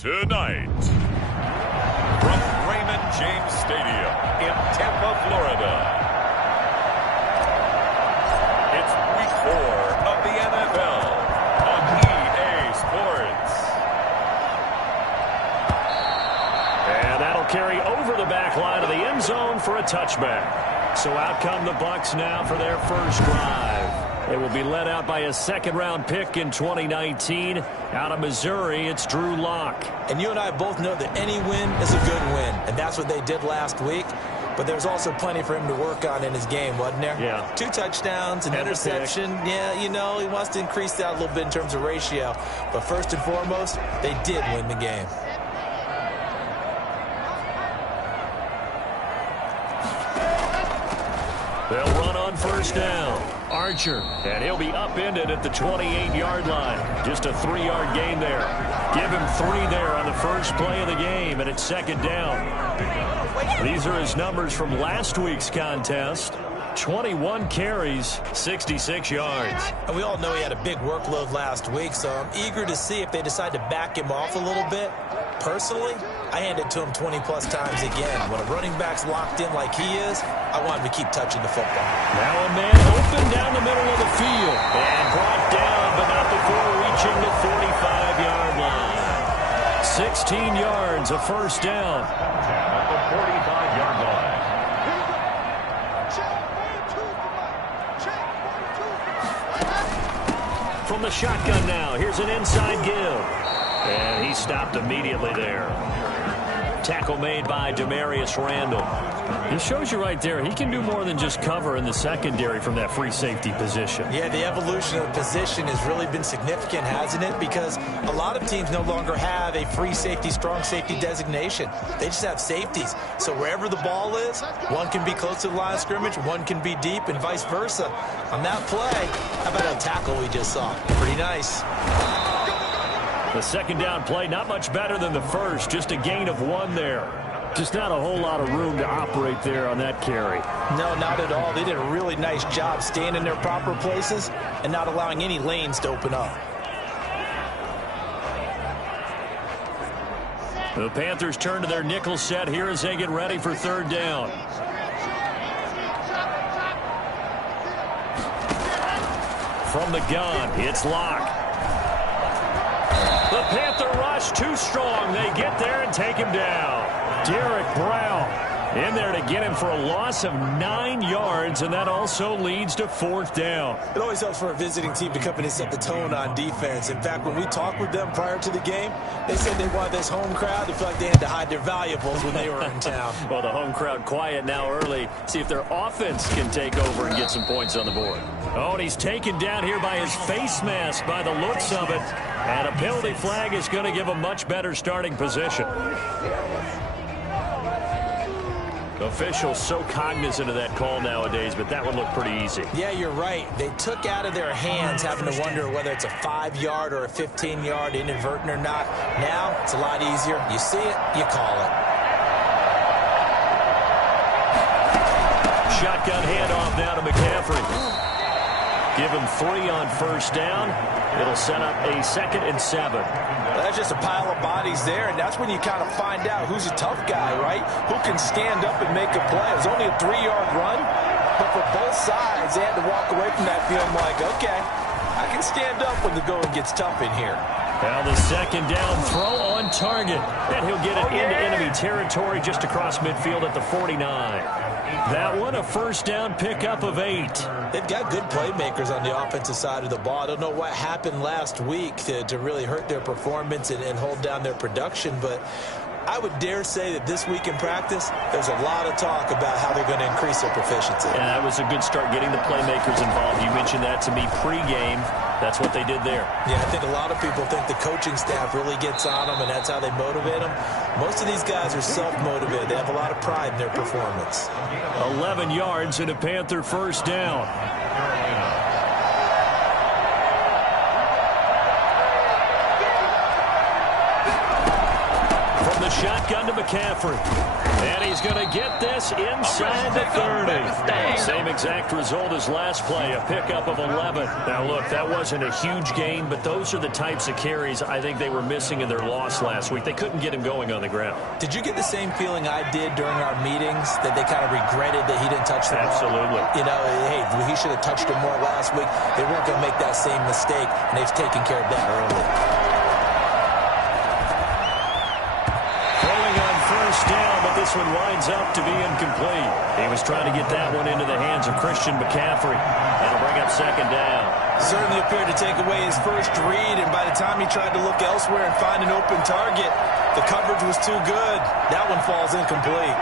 Tonight, from Raymond James Stadium in Tampa, Florida, it's Week 4 of the NFL on EA Sports. And that'll carry over the back line of the end zone for a touchback. So out come the Bucs now for their first drive. They will be led out by a second-round pick in 2019. Out of Missouri, it's Drew Lock. And you and I both know that any win is a good win, and that's what they did last week. But there's also plenty for him to work on in his game, wasn't there? Yeah. 2 touchdowns, an interception. Yeah, you know, he wants to increase that a little bit in terms of ratio. But first and foremost, they did win the game. They'll run on first down. Archer, and he'll be upended at the 28-yard line. Just a 3-yard gain there. Give him 3 there on the first play of the game, and it's second down. These are his numbers from last week's contest. 21 carries, 66 yards. And we all know he had a big workload last week, so I'm eager to see if they decide to back him off a little bit. Personally, I hand it to him 20-plus times again. When a running back's locked in like he is, I want him to keep touching the football. Now a man open down the middle of the field. And brought down, but not before reaching the 45-yard line. 16 yards, a first down. At the 45-yard line. From the shotgun now, here's an inside give. And he stopped immediately there. Tackle made by Demarius Randall. It shows you right there, he can do more than just cover in the secondary from that free safety position. Yeah, the evolution of the position has really been significant, hasn't it? Because a lot of teams no longer have a free safety, strong safety designation. They just have safeties. So wherever the ball is, one can be close to the line of scrimmage, one can be deep, and vice versa. On that play, how about that tackle we just saw? Pretty nice. The second down play, not much better than the first, just a gain of 1 there. Just not a whole lot of room to operate there on that carry. No, not at all. They did a really nice job staying in their proper places and not allowing any lanes to open up. The Panthers turn to their nickel set here as they get ready for third down. From the gun, it's Lock. The Panther rush too strong. They get there and take him down. Derek Brown in there to get him for a loss of 9 yards, and that also leads to fourth down. It always helps for a visiting team to come in and set the tone on defense. In fact, when we talked with them prior to the game, they said they wanted this home crowd to feel like they had to hide their valuables when they were in town. Well, the home crowd quiet now early. See if their offense can take over and get some points on the board. Oh, and he's taken down here by his face mask by the looks of it. And a penalty flag is going to give a much better starting position. Officials so cognizant of that call nowadays, but that would look pretty easy. Yeah, you're right. They took out of their hands having to wonder whether it's a 5-yard or a 15-yard inadvertent or not. Now, it's a lot easier. You see it, you call it. Shotgun handoff now to McCaffrey. Give him 3 on first down. It'll set up a 2nd and 7. That's just a pile of bodies there, and that's when you kind of find out who's a tough guy, right? Who can stand up and make a play. It was only a 3-yard run, but for both sides, they had to walk away from that feeling like, okay, I can stand up when the going gets tough in here. Now the second down throw on target, and he'll get it into enemy territory just across midfield at the 49. That one a first down pickup of 8. They've got good playmakers on the offensive side of the ball. I don't know what happened last week to really hurt their performance and hold down their production, but I would dare say that this week in practice, there's a lot of talk about how they're going to increase their proficiency. And that was a good start getting the playmakers involved. You mentioned that to me pregame. That's what they did there. Yeah, I think a lot of people think the coaching staff really gets on them, and that's how they motivate them. Most of these guys are self-motivated. They have a lot of pride in their performance. 11 yards and a Panther first down. the shotgun to McCaffrey. And he's going to get this inside the 30. Same exact result as last play, a pickup of 11. Now, look, that wasn't a huge gain, but those are the types of carries I think they were missing in their loss last week. They couldn't get him going on the ground. Did you get the same feeling I did during our meetings, that they kind of regretted that he didn't touch the ball? Absolutely. You know, hey, he should have touched it more last week. They weren't going to make that same mistake, and they've taken care of that early. Throwing on first down, but this one winds up to be incomplete. He was trying to get that one into the hands of Christian McCaffrey. That'll bring up second down. Certainly appeared to take away his first read, and by the time he tried to look elsewhere and find an open target, the coverage was too good. That one falls incomplete.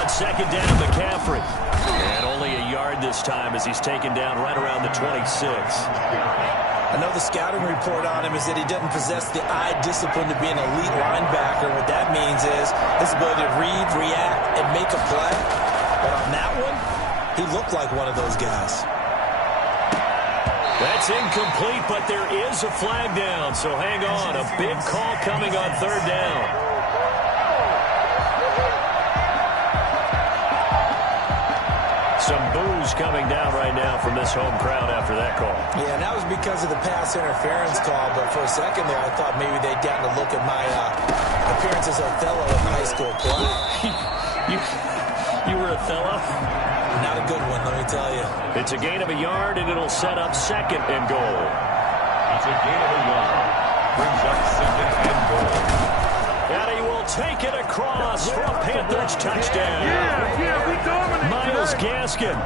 On second down, McCaffrey. And only a yard this time as he's taken down right around the 26. I know the scouting report on him is that he doesn't possess the eye discipline to be an elite linebacker. What that means is his ability to read, react, and make a play. But on that one, he looked like one of those guys. That's incomplete, but there is a flag down, so hang on. A big call coming on third down. Some boos coming down right now from this home crowd after that call. Yeah, and that was because of the pass interference call, but for a second there, I thought maybe they'd gotten a look at my appearance as Othello in high school play. You were Othello? Not a good one, let me tell you. It's a gain of a yard, and it'll set up second and goal. It's a gain of a yard. Brings up second and goal. And he will take it across for a Panthers touchdown. Yeah, we dominate. Myles Gaskin,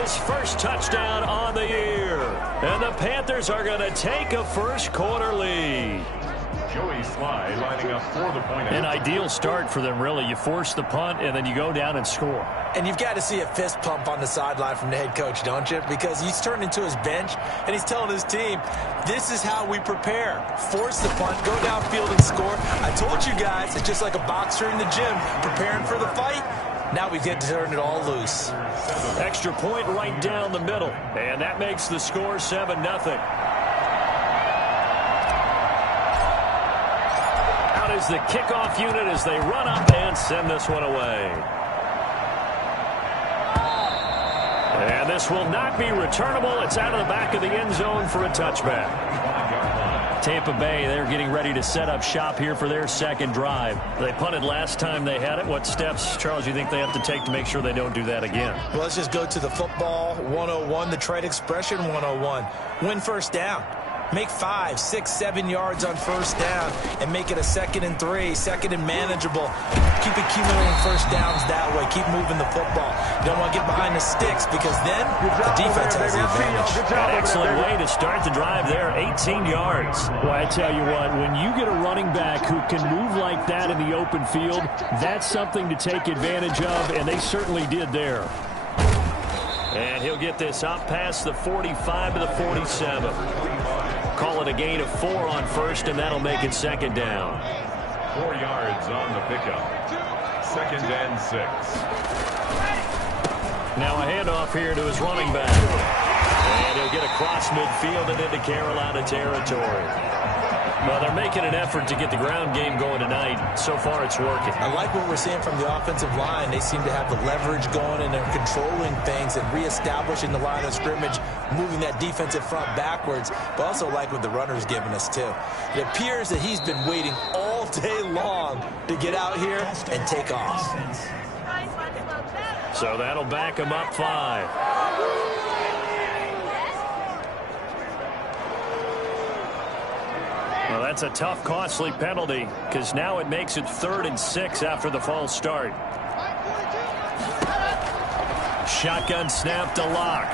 his first touchdown on the year. And the Panthers are going to take a first quarter lead. Joey Sly lining up for the point. An ideal start for them, really. You force the punt, and then you go down and score. And you've got to see a fist pump on the sideline from the head coach, don't you? Because he's turned into his bench, and he's telling his team, this is how we prepare. Force the punt, go downfield and score. I told you guys, it's just like a boxer in the gym preparing for the fight. Now we get to turn it all loose. Extra point right down the middle, and that makes the score 7-0. Out is the kickoff unit as they run up and send this one away. And this will not be returnable. It's out of the back of the end zone for a touchback. Tampa Bay, they're getting ready to set up shop here for their second drive. They punted last time they had it. What steps, Charles, you think they have to take to make sure they don't do that again? Well, let's just go to the football 101, the trade expression 101. Win first down. Make 5, 6, 7 yards on first down and make it a 2nd and 3, second and manageable. Keep accumulating first downs that way. Keep moving the football. You don't want to get behind the sticks because then the defense has the advantage. An excellent way to start the drive there, 18 yards. Well, I tell you what, when you get a running back who can move like that in the open field, that's something to take advantage of, and they certainly did there. And he'll get this up past the 45 to the 47. Call it a gain of 4 on first, and that'll make it second down. 4 yards on the pickup. 2nd and 6. Now a handoff here to his running back. And he'll get across midfield and into Carolina territory. Well, they're making an effort to get the ground game going tonight. So far, it's working. I like what we're seeing from the offensive line. They seem to have the leverage going, and they're controlling things and reestablishing the line of scrimmage, moving that defensive front backwards, but also like what the runner's giving us, too. It appears that he's been waiting all day long to get out here and take off. So that'll back him up 5. Well, that's a tough, costly penalty because now it makes it 3rd and 6 after the false start. Shotgun snap to Locke.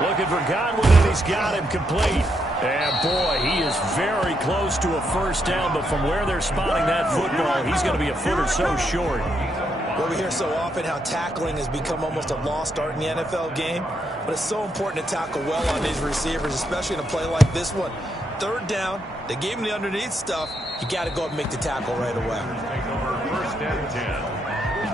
Looking for Godwin, and he's got him complete. And, boy, he is very close to a first down, but from where they're spotting that football, he's going to be a foot or so short. Well, we hear so often how tackling has become almost a lost art in the NFL game, but it's so important to tackle well on these receivers, especially in a play like this one. 3rd down, they gave him the underneath stuff. You got to go up and make the tackle right away. Take over 1st and 10.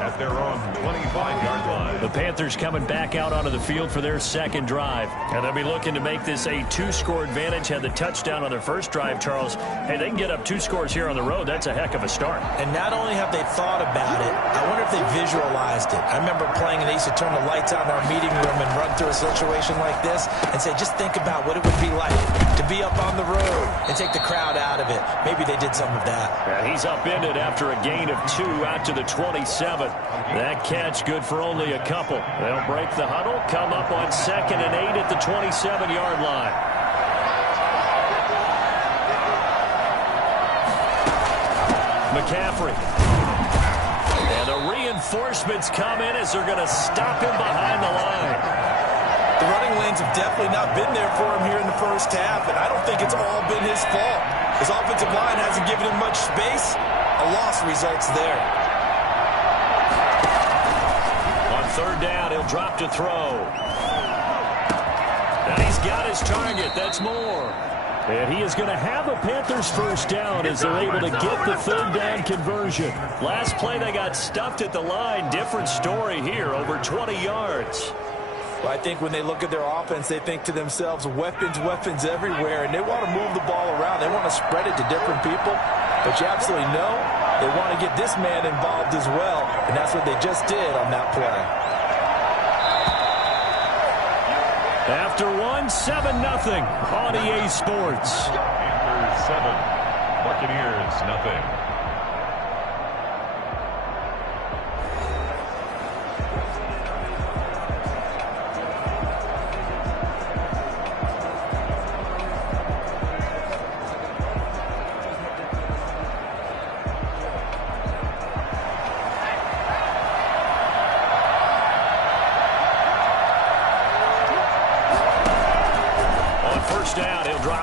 At at their own 25-yard line. The Panthers coming back out onto the field for their second drive. And they'll be looking to make this a 2-score advantage. Had the touchdown on their first drive, Charles. Hey, they can get up 2 scores here on the road. That's a heck of a start. And not only have they thought about it, I wonder if they visualized it. I remember playing and they used to turn the lights out in our meeting room and run through a situation like this and say, just think about what it would be like to be up on the road and take the crowd out of it. Maybe they did some of that. And he's upended after a gain of 2 out to the 27. That catch good for only a couple. They'll break the huddle, come up on 2nd and 8 at the 27-yard line. McCaffrey. And the reinforcements come in as they're going to stop him behind the line. The running lanes have definitely not been there for him here in the first half, and I don't think it's all been his fault. His offensive line hasn't given him much space. A loss results there. On 3rd down, he'll drop to throw. And he's got his target. That's more. And he is going to have a Panthers first down as they're able to get the 3rd down conversion. Last play, they got stuffed at the line. Different story here, over 20 yards. Well, I think when they look at their offense, they think to themselves, weapons, weapons everywhere, and they want to move the ball around. They want to spread it to different people. But you absolutely know they want to get this man involved as well, and that's what they just did on that play. After 7-0 on EA Sports. Panthers 7, Buccaneers nothing.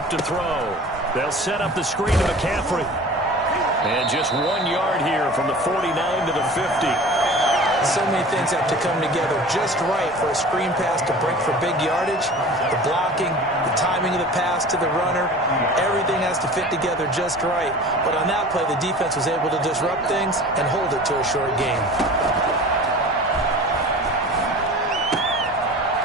To throw. They'll set up the screen to McCaffrey. And just 1 yard here from the 49 to the 50. So many things have to come together just right for a screen pass to break for big yardage. The blocking, the timing of the pass to the runner, everything has to fit together just right. But on that play, the defense was able to disrupt things and hold it to a short game.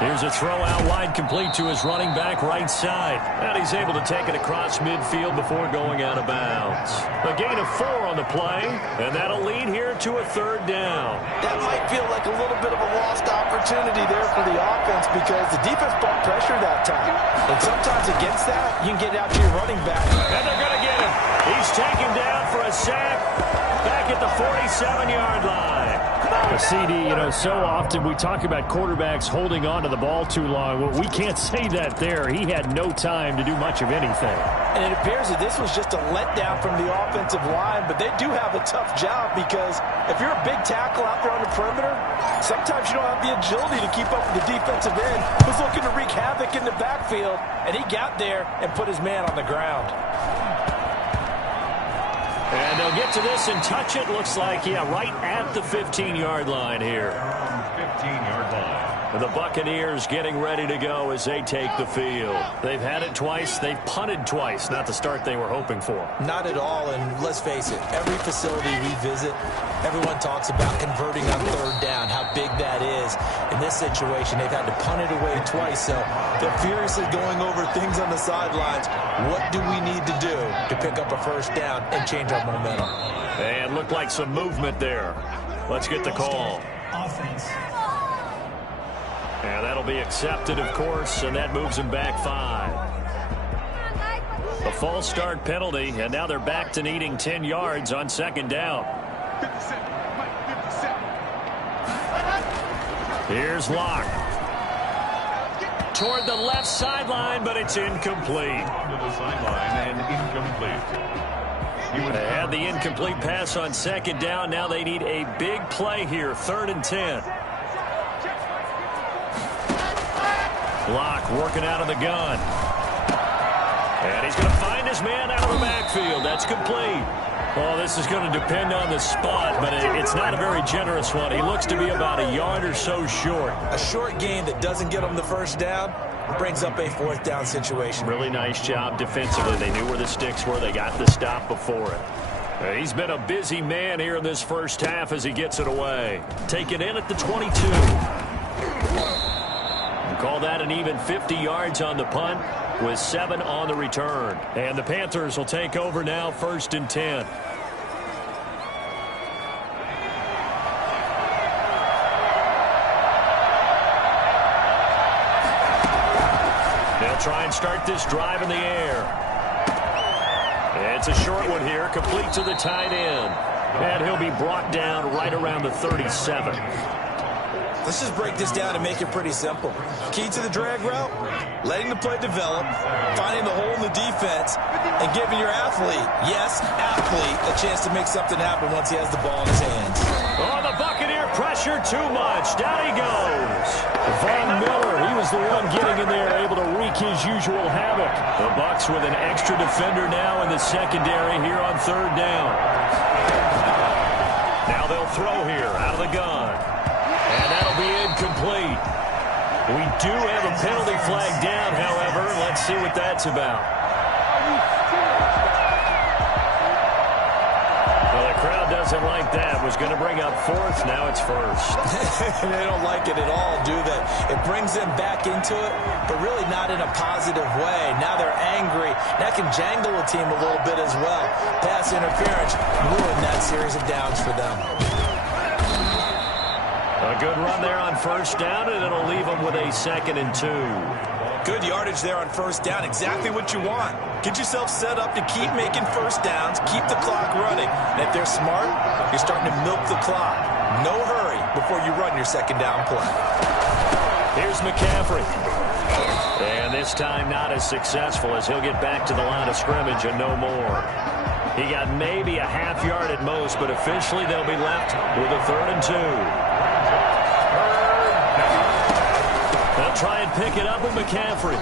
Here's a throw out wide, complete to his running back right side. And he's able to take it across midfield before going out of bounds. A gain of 4 on the play, and that'll lead here to a 3rd down. That might feel like a little bit of a lost opportunity there for the offense because the defense brought pressure that time. And sometimes against that, you can get out to your running back. And they're going to get him. He's taken down for a sack back at the 47-yard line. CD, so often we talk about quarterbacks holding on to the ball too long. Well, we can't say that there. He had no time to do much of anything. And it appears that this was just a letdown from the offensive line, but they do have a tough job because if you're a big tackle out there on the perimeter, sometimes you don't have the agility to keep up with the defensive end who's looking to wreak havoc in the backfield, and he got there and put his man on the ground. And they'll get to this and touch it. Looks like, right at the 15-yard line here. 15-yard line. And the Buccaneers getting ready to go as they take the field. They've had it twice. They've punted twice. Not the start they were hoping for. Not at all, and let's face it, every facility we visit, everyone talks about converting on 3rd down, how big that is. In this situation, they've had to punt it away twice, so they're furiously going over things on the sidelines. What do we need to do to pick up a first down and change our momentum? And looked like some movement there. Let's get the call. Offense. And that'll be accepted, of course, and that moves them back 5. A false start penalty, and now they're back to needing 10 yards on 2nd down. Here's Locke. Toward the left sideline, but it's incomplete. To the sideline and incomplete. They had the incomplete pass on 2nd down. Now they need a big play here, 3rd and 10. Locke working out of the gun. And he's going to find his man out of the backfield. That's complete. Well, this is going to depend on the spot, but it's not a very generous one. He looks to be about a yard or so short. A short gain that doesn't get him the first down brings up a 4th down situation. Really nice job defensively. They knew where the sticks were. They got the stop before it. He's been a busy man here in this first half as he gets it away. Taken in at the 22. Call that an even 50 yards on the punt with 7 on the return. And the Panthers will take over now, 1st and 10. They'll try and start this drive in the air. It's a short one here, complete to the tight end. And he'll be brought down right around the 37. Let's just break this down and make it pretty simple. Key to the drag route, letting the play develop, finding the hole in the defense, and giving your athlete, yes, athlete, a chance to make something happen once he has the ball in his hands. Oh, the Buccaneer pressure too much. Down he goes. Von Miller, he was the one getting in there, able to wreak his usual havoc. The Bucs with an extra defender now in the secondary here on 3rd down. Now they'll throw here out of the gun. And that'll be incomplete. We do have a penalty flag down, however. Let's see what that's about. Well, the crowd doesn't like that. Was going to bring up 4th. Now it's 1st. They don't like it at all, do they? It brings them back into it, but really not in a positive way. Now they're angry. That can jangle a team a little bit as well. Pass interference ruined that series of downs for them. A good run there on 1st down, and it'll leave them with a 2nd and 2. Good yardage there on 1st down. Exactly what you want. Get yourself set up to keep making 1st downs, keep the clock running. And if they're smart, you're starting to milk the clock. No hurry before you run your 2nd down play. Here's McCaffrey. And this time not as successful as he'll get back to the line of scrimmage and no more. He got maybe a half yard at most, but officially they'll be left with a 3rd and 2. They'll try and pick it up with McCaffrey.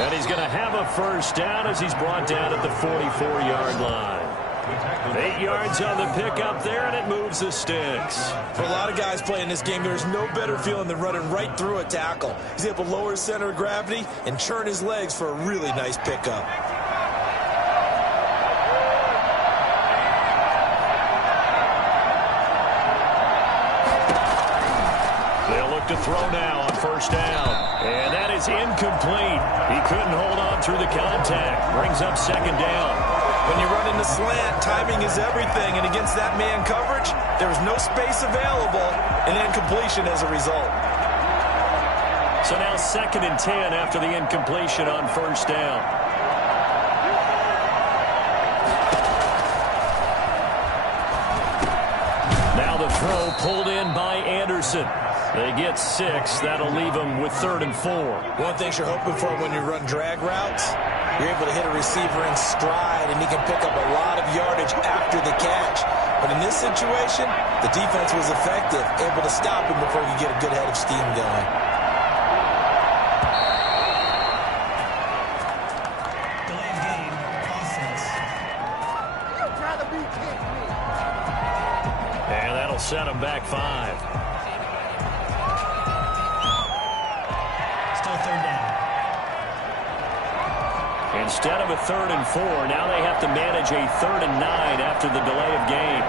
And he's going to have a 1st down as he's brought down at the 44-yard line. 8 yards on the pickup there, and it moves the sticks. For a lot of guys playing this game, there's no better feeling than running right through a tackle. He's able to lower his center of gravity and churn his legs for a really nice pickup. To throw now on 1st down. And that is incomplete. He couldn't hold on through the contact. Brings up 2nd down. When you run in the slant, timing is everything. And against that man coverage, there was no space available and incompletion as a result. So now 2nd and 10 after the incompletion on 1st down. Now the throw pulled in by Anderson. They get 6. That'll leave them with 3rd and 4. One thing you're hoping for when you run drag routes, you're able to hit a receiver in stride, and he can pick up a lot of yardage after the catch. But in this situation, the defense was effective, able to stop him before you get a good head of steam going. Delayed game, offense. You'd rather be kidding me. And that'll set them back 5. Instead of a 3rd and 4, now they have to manage a 3rd and 9 after the delay of game.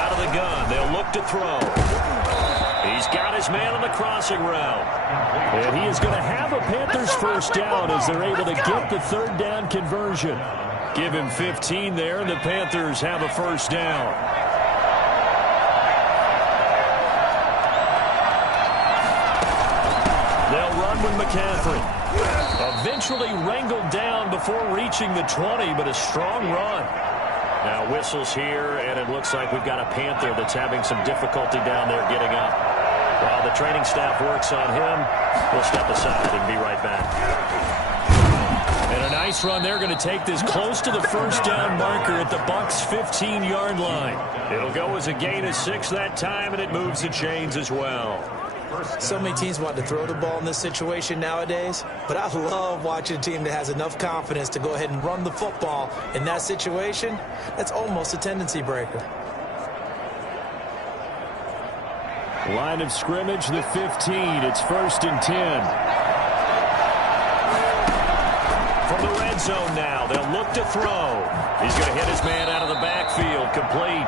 Out of the gun, they'll look to throw. He's got his man on the crossing route. And he is going to have a Panthers 1st down as they're able to get the 3rd down conversion. Give him 15 there, and the Panthers have a 1st down. With McCaffrey. Eventually wrangled down before reaching the 20, but a strong run. Now whistles here, and it looks like we've got a Panther that's having some difficulty down there getting up. While the training staff works on him, we'll step aside and be right back. And a nice run. They're going to take this close to the 1st down marker at the Bucs' 15-yard line. It'll go as a gain of 6 that time, and it moves the chains as well. So many teams want to throw the ball in this situation nowadays, but I love watching a team that has enough confidence to go ahead and run the football in that situation. That's almost a tendency breaker. Line of scrimmage, the 15. It's 1st and 10. from the red zone now. They'll look to throw. He's going to hit his man out of the backfield. Complete.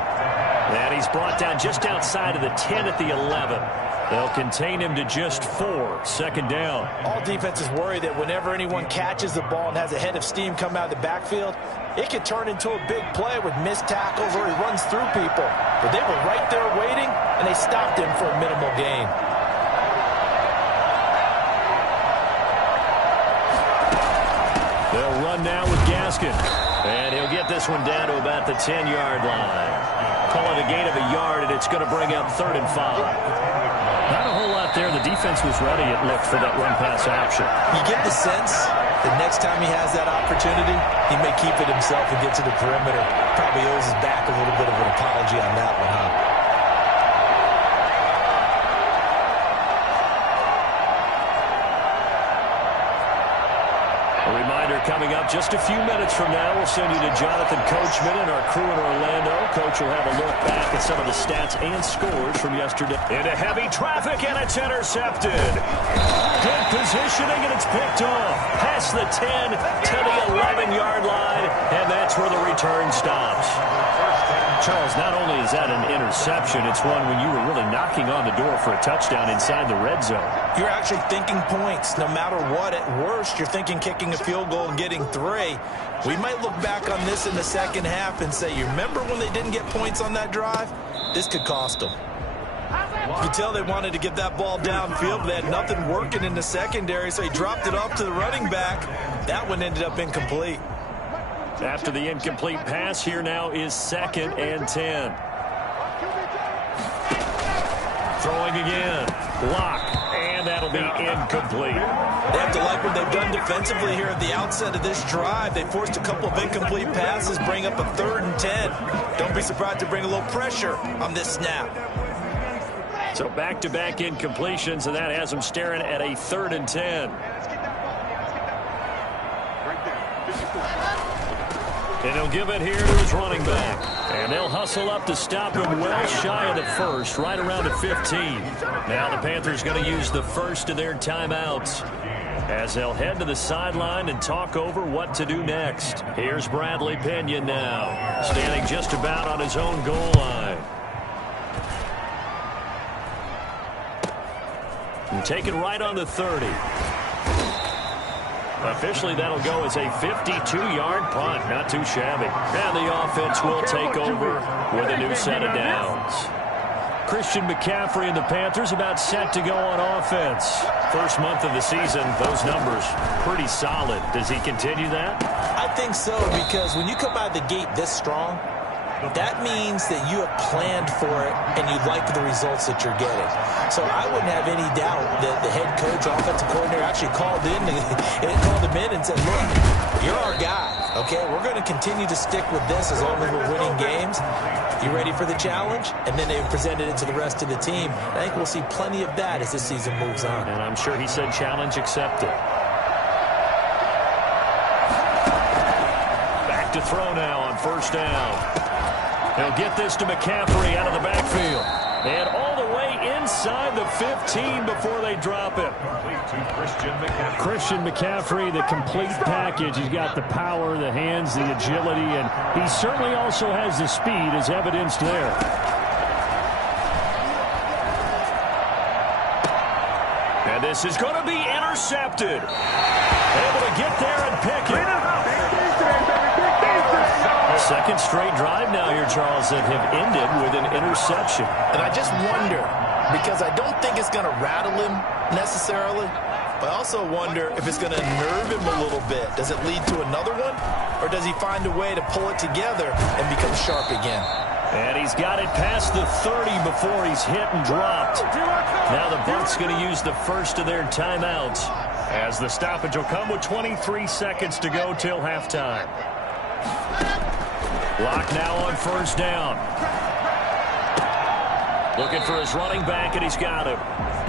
And he's brought down just outside of the 10 at the 11. They'll contain him to just 4. Second down. All defenses worry that whenever anyone catches the ball and has a head of steam come out of the backfield, it could turn into a big play with missed tackles or he runs through people. But they were right there waiting, and they stopped him for a minimal gain. They'll run now with Gaskin. And he'll get this one down to about the 10-yard line. Call it a gain of a yard, and it's going to bring up 3rd and 5. Not a whole lot there. The defense was ready, it looked, for that run-pass option. You get the sense that next time he has that opportunity, he may keep it himself and get to the perimeter. Probably owes his back a little bit of an apology on that one, huh? A reminder coming up just a few minutes from now. We'll send you to Jonathan Coachman and our crew in Orlando. Coach will have a look back at some of the stats and scores from yesterday. Into heavy traffic, and it's intercepted. Good positioning, and it's picked off. Past the 10 to the 11-yard line, and that's where the return stops. Charles, not only is that an interception, it's one when you were really knocking on the door for a touchdown inside the red zone. You're actually thinking points. No matter what, at worst, you're thinking kicking a field goal and getting 3. We might look back on this in the second half and say, you remember when they didn't get points on that drive? This could cost them. You could tell they wanted to get that ball downfield, but they had nothing working in the secondary, so he dropped it off to the running back. That one ended up incomplete. After the incomplete pass, here now is 2nd and 10. Throwing again. Block. And that'll be incomplete. They have to like what they've done defensively here at the outset of this drive. They forced a couple of incomplete passes, bring up a 3rd and 10. Don't be surprised to bring a little pressure on this snap. So back-to-back incompletions, and that has them staring at a 3rd and 10. And he'll give it here to his running back. And they'll hustle up to stop him well shy of the 1st, right around the 15. Now the Panthers going to use the first of their timeouts as they'll head to the sideline and talk over what to do next. Here's Bradley Pinion now, standing just about on his own goal line. And taken right on the 30. Officially, that'll go as a 52-yard punt. Not too shabby. And the offense will take over with a new set of downs. Christian McCaffrey and the Panthers about set to go on offense. First month of the season, those numbers pretty solid. Does he continue that? I think so, because when you come out of the gate this strong, that means that you have planned for it and you like the results that you're getting. So I wouldn't have any doubt that the head coach, offensive coordinator actually called him in and said, look, you're our guy, okay? We're going to continue to stick with this as long as we're winning games. You ready for the challenge? And then they presented it to the rest of the team. I think we'll see plenty of that as this season moves on. And I'm sure he said challenge accepted. Back to throw now on 1st down. He'll get this to McCaffrey out of the backfield. And all the way inside the 15 before they drop it. Christian McCaffrey, the complete package. He's got the power, the hands, the agility, and he certainly also has the speed as evidenced there. And this is going to be intercepted. Able to get there and pick it. Second straight drive now here, Charles, that have ended with an interception. And I just wonder, because I don't think it's going to rattle him necessarily, but I also wonder if it's going to nerve him a little bit. Does it lead to another one, or does he find a way to pull it together and become sharp again? And he's got it past the 30 before he's hit and dropped. Now the Bucs going to use the first of their timeouts as the stoppage will come with 23 seconds to go till halftime. Lock now on 1st down. Looking for his running back, and he's got him.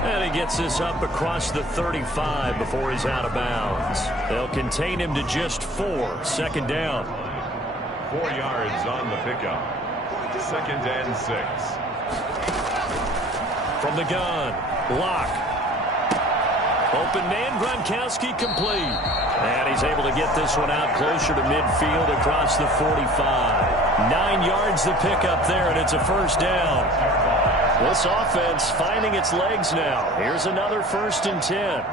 And he gets this up across the 35 before he's out of bounds. They'll contain him to just 4. 2nd down. 4 yards on the pickup. 2nd and 6. From the gun, Lock. Open man, Gronkowski complete. And he's able to get this one out closer to midfield across the 45. 9 yards to pick up there, and it's a first down. This offense finding its legs now. Here's another 1st and 10.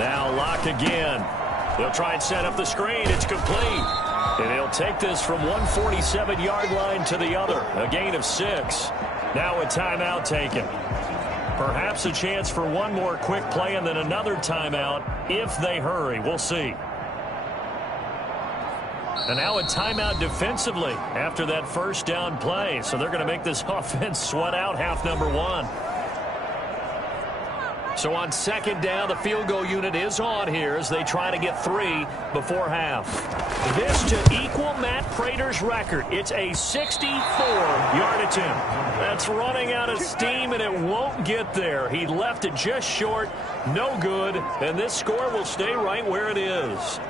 Now Locke again. They'll try and set up the screen. It's complete. And he'll take this from 147-yard line to the other. A gain of 6. Now a timeout taken. Perhaps a chance for one more quick play and then another timeout if they hurry. We'll see. And now a timeout defensively after that first down play. So they're going to make this offense sweat out half number 1. So on 2nd down, the field goal unit is on here as they try to get 3 before half. This to equal Matt Prater's record. It's a 64-yard attempt. That's running out of steam, and it won't get there. He left it just short, no good, and this score will stay right where it is.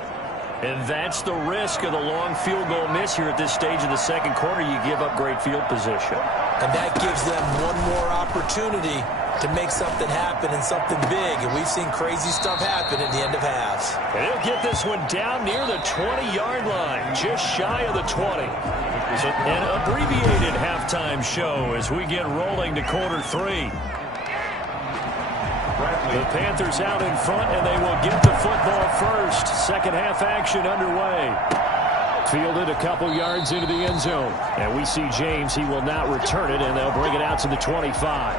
And that's the risk of the long field goal miss here at this stage of the 2nd quarter. You give up great field position. And that gives them one more opportunity to make something happen and something big. And we've seen crazy stuff happen at the end of halves. And he'll get this one down near the 20-yard line, just shy of the 20. An abbreviated halftime show as we get rolling to quarter 3. The Panthers out in front, and they will get the football first. 2nd half action underway. Fielded a couple yards into the end zone. And we see James. He will not return it, and they'll bring it out to the 25.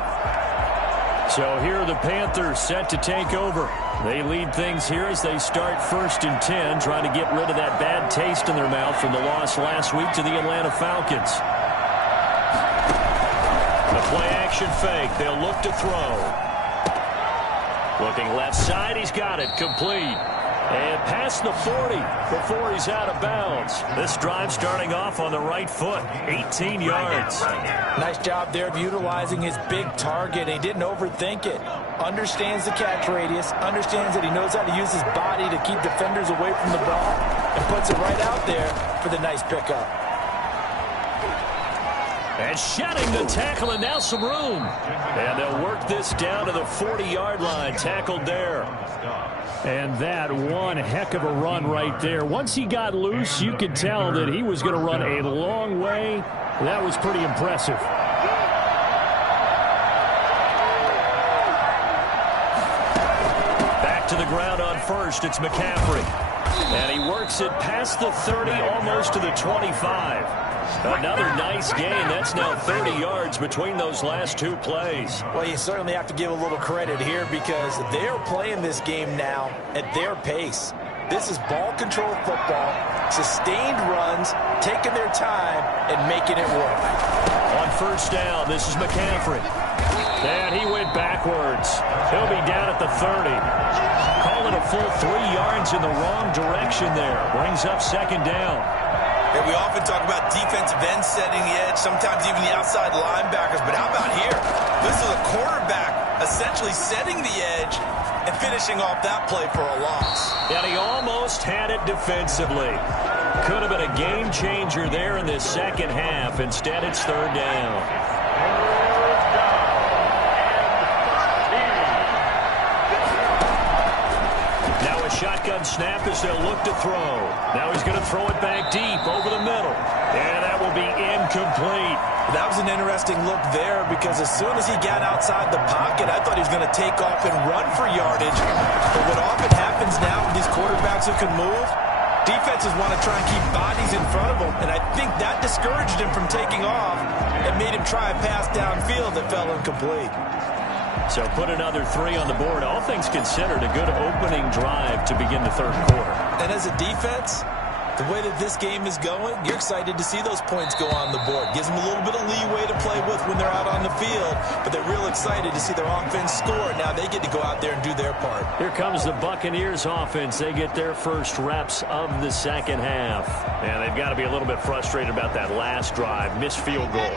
So here are the Panthers set to take over. They lead things here as they start 1st and 10, trying to get rid of that bad taste in their mouth from the loss last week to the Atlanta Falcons. The play-action fake. They'll look to throw. Looking left side, he's got it, complete. And past the 40 before he's out of bounds. This drive starting off on the right foot, 18 yards. Nice job there of utilizing his big target. He didn't overthink it. Understands the catch radius, understands that he knows how to use his body to keep defenders away from the ball, and puts it right out there for the nice pickup. And shedding the tackle, and now some room. And they'll work this down to the 40-yard line, tackled there. And that one heck of a run right there. Once he got loose, you could tell that he was going to run a long way. That was pretty impressive. Back to the ground on 1st, it's McCaffrey. And he works it past the 30, almost to the 25. Another nice gain. That's now 30 yards between those last 2 plays. Well, you certainly have to give a little credit here because they're playing this game now at their pace. This is ball control football, sustained runs, taking their time, and making it work. On 1st down, this is McCaffrey. And he went backwards. He'll be down at the 30. Calling a full 3 yards in the wrong direction there. Brings up 2nd down. And we often talk about defensive ends setting the edge, sometimes even the outside linebackers. But how about here? This is a quarterback essentially setting the edge and finishing off that play for a loss. And he almost had it defensively. Could have been a game changer there in this 2nd half. Instead, it's 3rd down. Shotgun snap as they'll look to throw. Now he's going to throw it back deep over the middle. And that will be incomplete. That was an interesting look there because as soon as he got outside the pocket, I thought he was going to take off and run for yardage. But what often happens now with these quarterbacks who can move, defenses want to try and keep bodies in front of them. And I think that discouraged him from taking off and made him try a pass downfield that fell incomplete. So put another 3 on the board. All things considered, a good opening drive to begin the 3rd quarter. And as a defense, the way that this game is going, you're excited to see those points go on the board. Gives them a little bit of leeway to play with when they're out on the field, but they're real excited to see their offense score. Now they get to go out there and do their part. Here comes the Buccaneers offense. They get their first reps of the 2nd half. And they've got to be a little bit frustrated about that last drive. Missed field goal.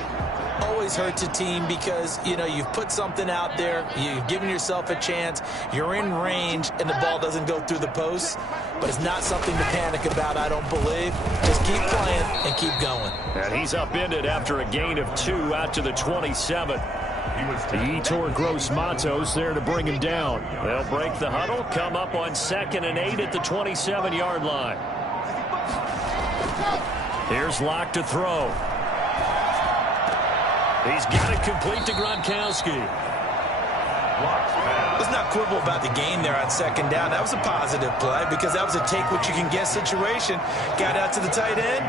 Always hurts a team because, you know, you've put something out there, you've given yourself a chance, you're in range, and the ball doesn't go through the posts. But it's not something to panic about, I don't believe. Just keep playing and keep going. And he's upended after a gain of 2 out to the 27. The Ettore Gross Matos there to bring him down. They'll break the huddle, come up on 2nd and 8 at the 27-yard line. Here's Locke to throw. He's got it complete to Gronkowski. Let's not quibble about the gain there on 2nd down. That was a positive play because that was a take-what-you-can-get situation. Got out to the tight end.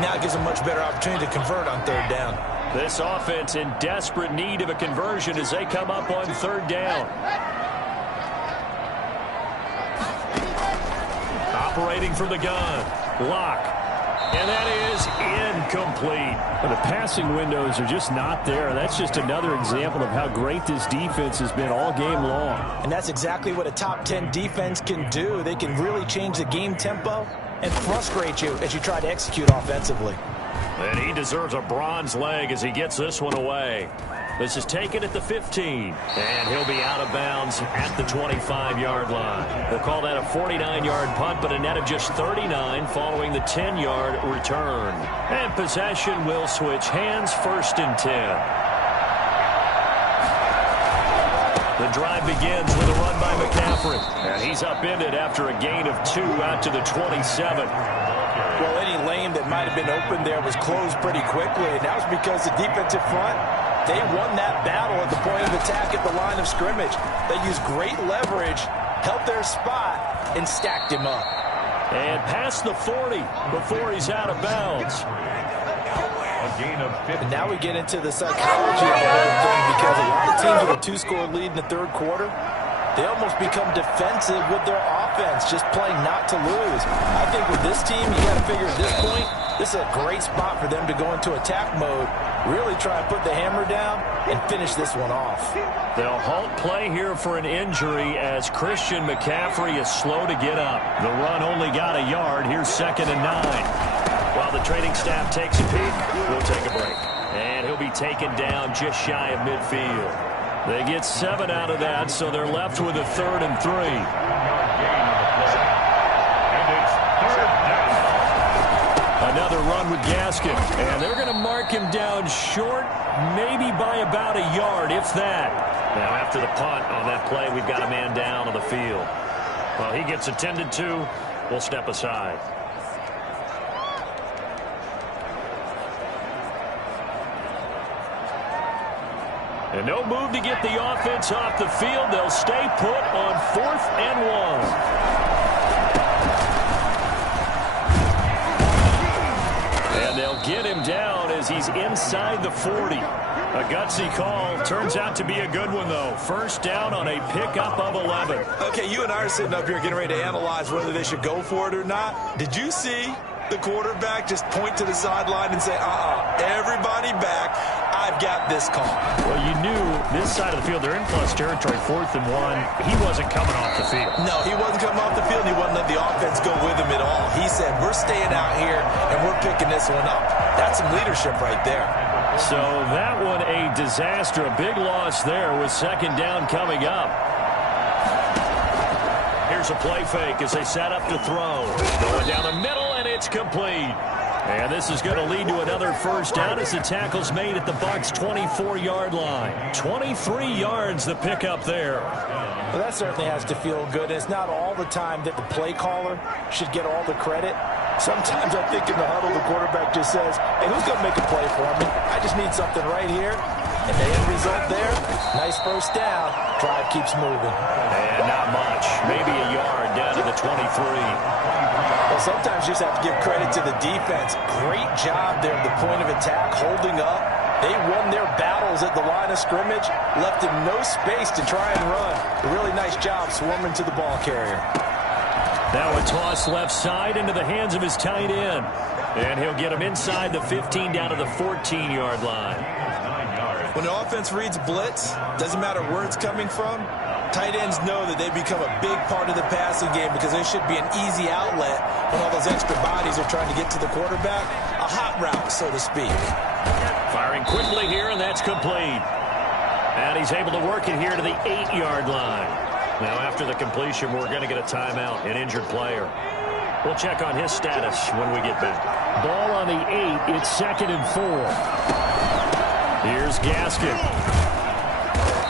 Now it gives a much better opportunity to convert on 3rd down. This offense in desperate need of a conversion as they come up on 3rd down. Operating from the gun. Locke. And that is incomplete. The passing windows are just not there. That's just another example of how great this defense has been all game long. And that's exactly what a top 10 defense can do. They can really change the game tempo and frustrate you as you try to execute offensively. And he deserves a bronze leg as he gets this one away. This is taken at the 15. And he'll be out of bounds at the 25-yard line. We'll call that a 49-yard punt, but a net of just 39 following the 10-yard return. And possession will switch hands, 1st and 10. The drive begins with a run by McCaffrey. And he's upended after a gain of 2 out to the 27. Well, any lane that might have been open there was closed pretty quickly, and that was because the defensive front, they won that battle at the point of attack at the line of scrimmage. They used great leverage, held their spot, and stacked him up. And past the 40 before he's out of bounds. And now we get into the psychology of the whole thing because a lot of teams with a 2-score lead in the 3rd quarter, they almost become defensive with their offense, just playing not to lose. I think with this team, you got to figure at this point, this is a great spot for them to go into attack mode, really try and put the hammer down and finish this one off. They'll halt play here for an injury as Christian McCaffrey is slow to get up. The run only got a yard. Here's 2nd and 9. While the training staff takes a peek, we'll take a break. And he'll be taken down just shy of midfield. They get 7 out of that, so they're left with a 3rd and 3. Another run with Gaskin, and they're going to mark him down short, maybe by about a yard, if that. Now, after the punt on that play, we've got a man down on the field. Well, he gets attended to. We'll step aside. And no move to get the offense off the field. They'll stay put on 4th and 1. And they'll get him down as he's inside the 40. A gutsy call. Turns out to be a good one, though. 1st down on a pickup of 11. Okay, you and I are sitting up here getting ready to analyze whether they should go for it or not. Did you see the quarterback just point to the sideline and say, everybody back, I've got this call? Well, you knew this side of the field, they're in plus territory, 4th and 1. He wasn't coming off the field. No, he wasn't coming off the field. He wasn't letting the offense go with him at all. He said, we're staying out here, and we're picking this one up. That's some leadership right there. So that one a disaster, a big loss there with 2nd down coming up. Here's a play fake as they set up to throw. Going down the middle, and it's complete. And this is going to lead to another 1st down as the tackle's made at the Bucs' 24-yard line. 23 yards the pickup there. Well, that certainly has to feel good. It's not all the time that the play caller should get all the credit. Sometimes I think in the huddle, the quarterback just says, hey, who's going to make a play for me? I just need something right here. And the end result there, nice 1st down. Drive keeps moving. And not much. Maybe a yard down to the 23. Well, sometimes you just have to give credit to the defense. Great job there at the point of attack, holding up. They won their battles at the line of scrimmage, left him no space to try and run. A really nice job swarming to the ball carrier. Now a toss left side into the hands of his tight end. And he'll get him inside the 15 down to the 14-yard line. When the offense reads blitz, doesn't matter where it's coming from, tight ends know that they become a big part of the passing game because there should be an easy outlet when all those extra bodies are trying to get to the quarterback. A hot route, so to speak. Firing quickly here, and that's complete. And he's able to work it here to the 8-yard line. Now, after the completion, we're going to get a timeout, an injured player. We'll check on his status when we get back. Ball on the 8. It's 2nd and 4. Here's Gaskin.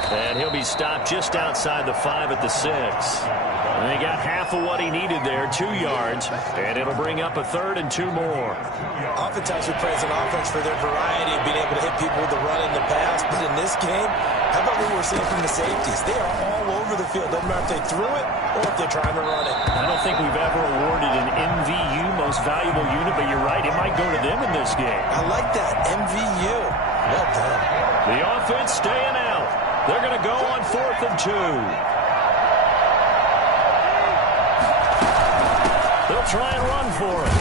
And he'll be stopped just outside the 5 at the 6. And they got half of what he needed there, 2 yards. And it'll bring up a 3rd and 2 more. Oftentimes we praise an offense for their variety of being able to hit people with the run in the pass. But in this game, how about what we're seeing from the safeties? They are all over the field. Doesn't matter if they threw it or if they're trying to run it. I don't think we've ever awarded an MVU, most valuable unit, but you're right, it might go to them in this game. I like that, MVU. Well done. The offense staying out. They're going to go on 4th and 2. They'll try and run for it.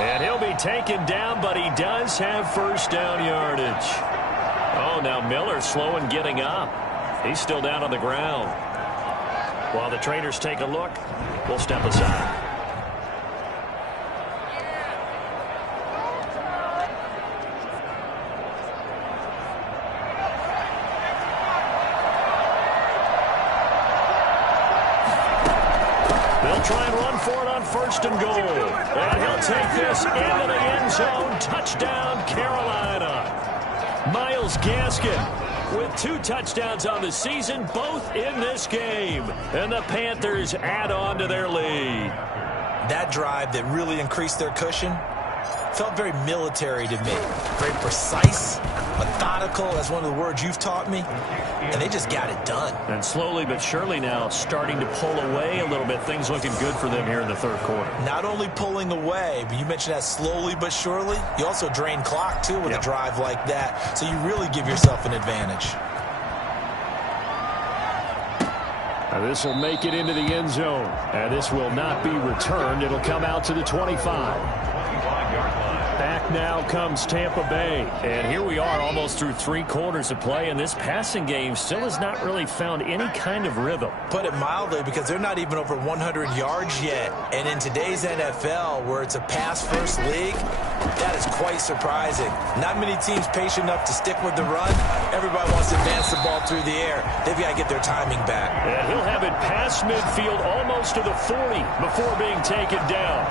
And he'll be taken down, but he does have first down yardage. Oh, now Miller slow in getting up. He's still down on the ground. While the trainers take a look, we'll step aside. They'll try and run for it on 1st and goal. And he'll take this into the end zone. Touchdown, Carolina. Myles Gaskin with 2 touchdowns on the season, both in this game. And the Panthers add on to their lead. That drive that really increased their cushion felt very military to me. Very precise, methodical, that's one of the words you've taught me. And they just got it done. And slowly but surely now starting to pull away a little bit. Things looking good for them here in the 3rd quarter. Not only pulling away, but you mentioned that slowly but surely. You also drain clock, too, with a drive like that. So you really give yourself an advantage. Now this will make it into the end zone. And this will not be returned. It'll come out to the 25. Back now comes Tampa Bay. And here we are almost through 3 quarters of play, and this passing game still has not really found any kind of rhythm. Put it mildly, because they're not even over 100 yards yet. And in today's NFL, where it's a pass-first league, that is quite surprising. Not many teams patient enough to stick with the run. Everybody wants to advance the ball through the air. They've got to get their timing back. And he'll have it past midfield almost to the 40 before being taken down.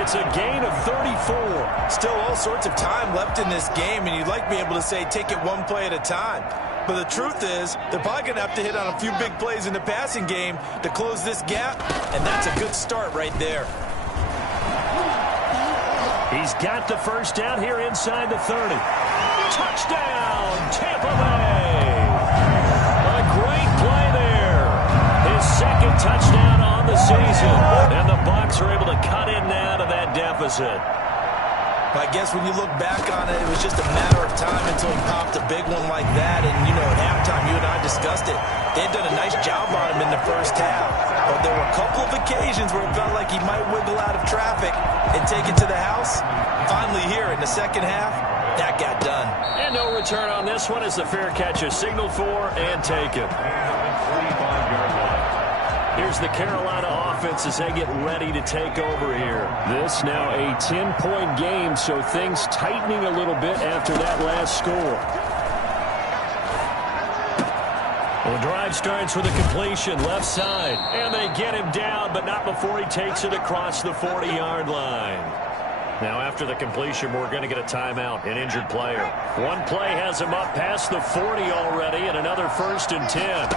It's a gain of 34. Still all sorts of time left in this game, and you'd like to be able to say take it one play at a time. But the truth is, they're probably going to have to hit on a few big plays in the passing game to close this gap, and that's a good start right there. He's got the first down here inside the 30. Touchdown, Tampa Bay. A great play there. His 2nd touchdown on the season. And the Bucs are able to cut in now to that deficit. I guess when you look back on it, it was just a matter of time until he popped a big one like that. And, you know, at halftime, you and I discussed it. They had done a nice job on him in the first half. But there were a couple of occasions where it felt like he might wiggle out of traffic and take it to the house. Finally here in the second half, that got done. And no return on this one as the fair catch is signaled for and taken. Here's the Carolina offense as they get ready to take over here. This now a 10-point game, so things tightening a little bit after that last score. The drive starts with a completion left side, and they get him down, but not before he takes it across the 40-yard line. Now after the completion, we're going to get a timeout, an injured player. One play has him up past the 40 already, and another 1st and 10.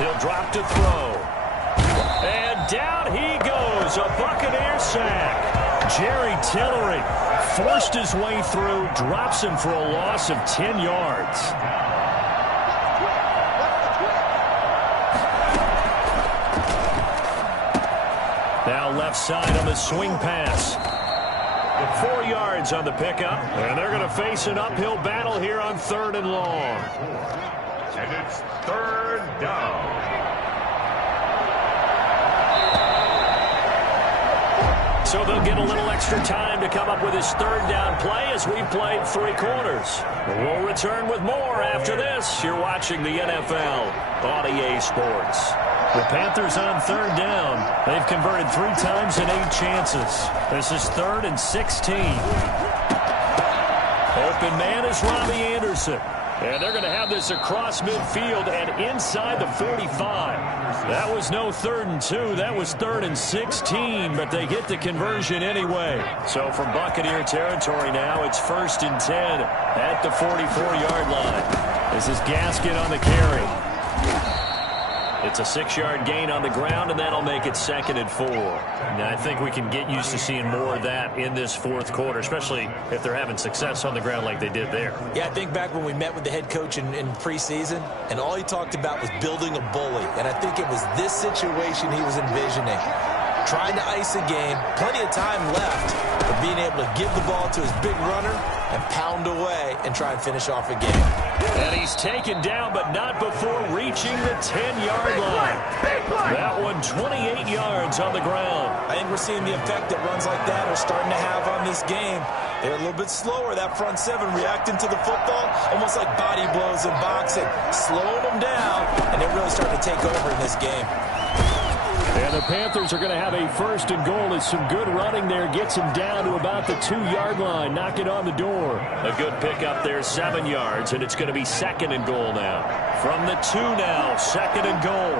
He'll drop to throw. And down he goes, a Buccaneer sack. Jerry Tillery forced his way through, drops him for a loss of 10 yards. Now left side on the swing pass. 4 yards on the pickup, and they're going to face an uphill battle here on 3rd and long. And it's 3rd down. So they'll get a little extra time to come up with his 3rd down play as we played 3 quarters. We'll return with more after this. You're watching the NFL on EA Sports. The Panthers on 3rd down. They've converted 3 times in 8 chances. This is 3rd and 16. Open man is Robbie Anderson. And they're going to have this across midfield and inside the 45. That was no 3rd and 2. That was 3rd and 16, but they get the conversion anyway. So from Buccaneer territory now, it's 1st and 10 at the 44-yard line. This is Gaskin on the carry. It's a 6-yard gain on the ground, and that'll make it 2nd and 4. Now, I think we can get used to seeing more of that in this fourth quarter, especially if they're having success on the ground like they did there. Yeah, I think back when we met with the head coach in preseason, and all he talked about was building a bully. And I think it was this situation he was envisioning. Trying to ice a game, plenty of time left, but being able to give the ball to his big runner and pound away and try and finish off a game. And he's taken down, but not before reaching the 10-yard line. That one 28 yards on the ground. I think we're seeing the effect that runs like that are starting to have on this game. They're a little bit slower, that front seven, reacting to the football, almost like body blows in boxing, slowing them down, and they're really starting to take over in this game. And the Panthers are going to have a 1st and goal as some good running there gets him down to about the 2-yard line. Knock it on the door. A good pickup there, 7 yards, and it's going to be 2nd and goal now. From the 2 now, 2nd and goal.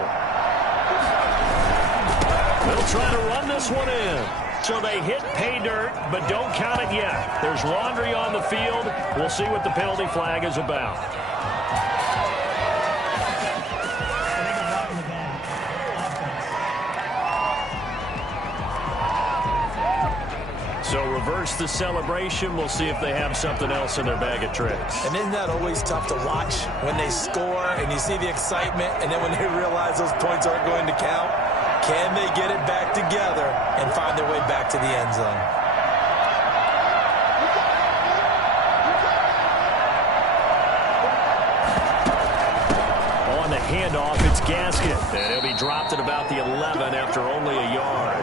They'll try to run this one in. So they hit pay dirt, but don't count it yet. There's laundry on the field. We'll see what the penalty flag is about. So reverse the celebration. We'll see if they have something else in their bag of tricks. And isn't that always tough to watch when they score and you see the excitement, and then when they realize those points aren't going to count? Can they get it back together and find their way back to the end zone? On the handoff, it's Gaskin. And he'll be dropped at about the 11 after only a yard.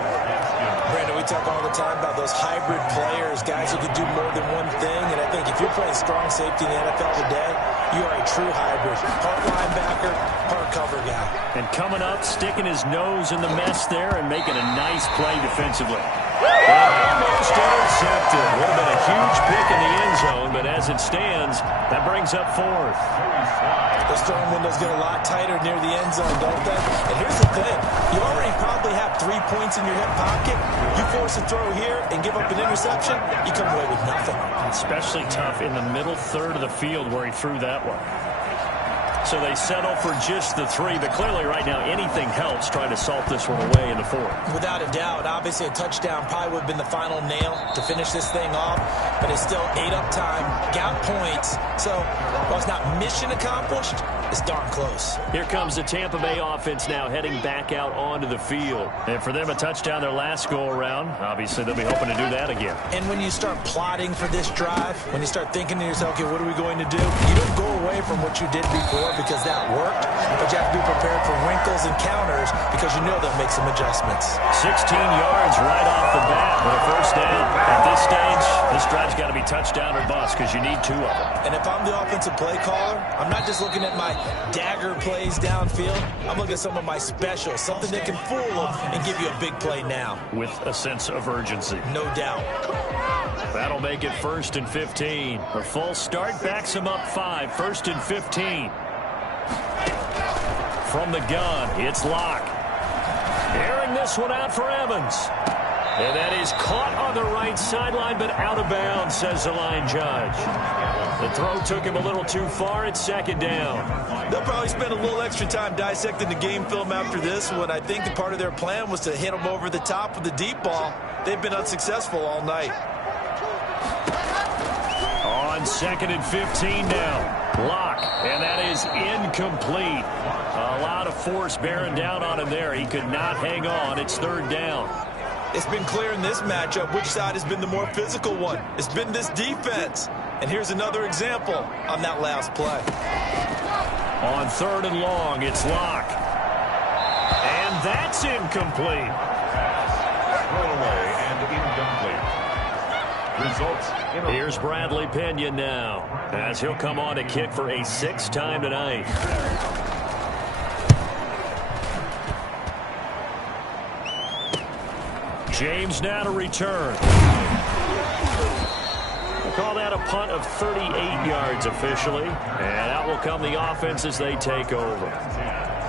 Brandon, we talk all the time about those hybrid players, guys who can do more than one thing. And I think if you're playing strong safety in the NFL today, you are a true hybrid. Part linebacker, part cover guy. And coming up, sticking his nose in the mess there and making a nice play defensively. Almost intercepted. Would have been a huge pick in the end zone, but as it stands, that brings up 4th. Those throwing windows get a lot tighter near the end zone, don't they? And here's the thing. You already probably have 3 points in your hip pocket. You force a throw here and give up an interception, you come away with nothing. Especially tough in the middle third of the field where he threw that one. So they settle for just the 3, but clearly right now anything helps trying to salt this one away in the 4th. Without a doubt, obviously a touchdown probably would have been the final nail to finish this thing off, but it's still ate up time, got points, so while it's not mission accomplished, it's darn close. Here comes the Tampa Bay offense now heading back out onto the field. And for them, a touchdown their last go-around. Obviously, they'll be hoping to do that again. And when you start plotting for this drive, when you start thinking to yourself, okay, what are we going to do? You don't go away from what you did before because that worked, but you have to be prepared for wrinkles and counters because you know they'll make some adjustments. 16 yards right off the bat with a 1st down. At this stage, this drive's got to be touchdown or bust because you need 2 of them. And if I'm the offensive play caller, I'm not just looking at my dagger plays downfield. I'm looking at some of my specials, something that can fool them and give you a big play now. With a sense of urgency. No doubt. That'll make it 1st and 15. A false start backs him up 5. 1st and 15. From the gun, it's Locke. Airing this one out for Evans. And that is caught on the right sideline, but out of bounds, says the line judge. The throw took him a little too far. It's 2nd down. They'll probably spend a little extra time dissecting the game film after this one. I think the part of their plan was to hit him over the top with the deep ball. They've been unsuccessful all night. On 2nd and 15 now. Locke, and that is incomplete. A lot of force bearing down on him there. He could not hang on. It's 3rd down. It's been clear in this matchup which side has been the more physical one. It's been this defense. And here's another example on that last play. On 3rd and long, it's Locke. And that's incomplete. Throwaway and incomplete. Results. Here's Bradley Pena now, as he'll come on to kick for a 6th time tonight. James now to return. We'll call that a punt of 38 yards officially. And out will come the offense as they take over.